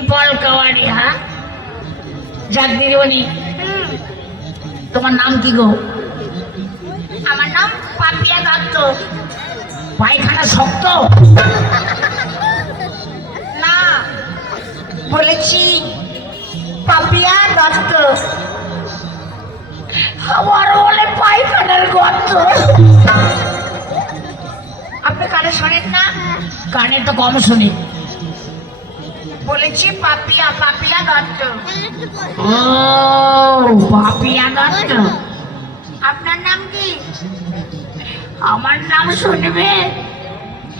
ডিম্পল কাওয়ারি হ্যাঁ? যাক দিদিমণি তোমার নাম কি গো? আমার নাম পাপিয়া দত্ত। পায়খানা শক্ত? না বলেছি পাপিয়া দত্ত। আমার বলে পায়খানার গর্ত আপনি কানে শোনেন না? কানে তো কম শুনি। বলেছি পাপিয়া পাপিয়া দত্ত। ও পাপিয়া দত্ত। আপনার নাম কি? আমার নাম শুনবে?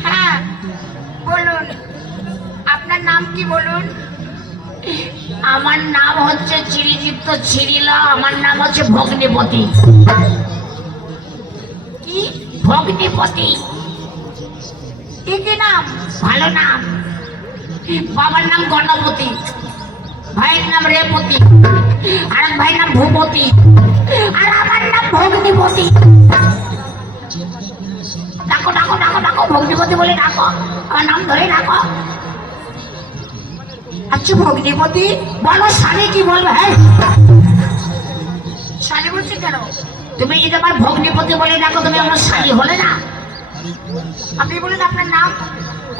হ্যাঁ বলুন। আপনার নাম কি বলুন? আমার নাম হচ্ছে চিরিদীপ্ত ছিরিলা আমার নাম হচ্ছে ভগ্নিপতি। কি? ভগ্নিপতি। কি কি নাম? ভালো নাম। বাবার নাম গণপতি, ভাইয়ের নাম রেপতি আর এক ভাইয়ের নাম ভূপতি, আর আমার নাম ভগ্নিপতি। ডাকো ডাকো ডাকো ডাকো, ভগ্নিপতি বলে ডাকো, আমার নাম ধরে ডাকো। আচ্ছা ভগ্নিপতি, বলো স্বামী কি বলবে হ্যাঁ? শালি বলছি কেন? তুমি যদি আমার ভগ্নিপতি বলে ডাকো, তুমি আমার শালী হলে না? আপনি বলুন আপনার নাম?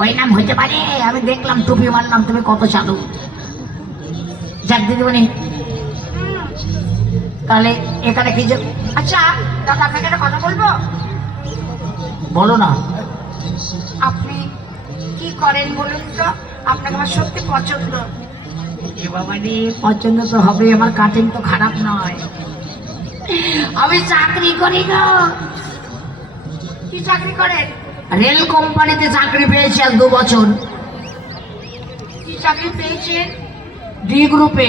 ওই নাম হইতে পারে আমি দেখলাম টুপি মারলাম তুমি কত চালু যাক দিদিমণি। হুম, তাহলে এখানে কি যে আচ্ছা দাদা আপনাকে একটা কথা বলব? বলো না। আপনি কি করেন বলুন তো? আপনাকে আমার সত্যি পছন্দ। এ বাবা পছন্দ তো হবে আমার কাটিং তো খারাপ নয়। আমি চাকরি করি গো কি চাকরি করেন রেল কোম্পানিতে চাকরি পেয়েছি আর দু বছর। কি চাকরি পেয়েছেন? ডি গ্রুপে।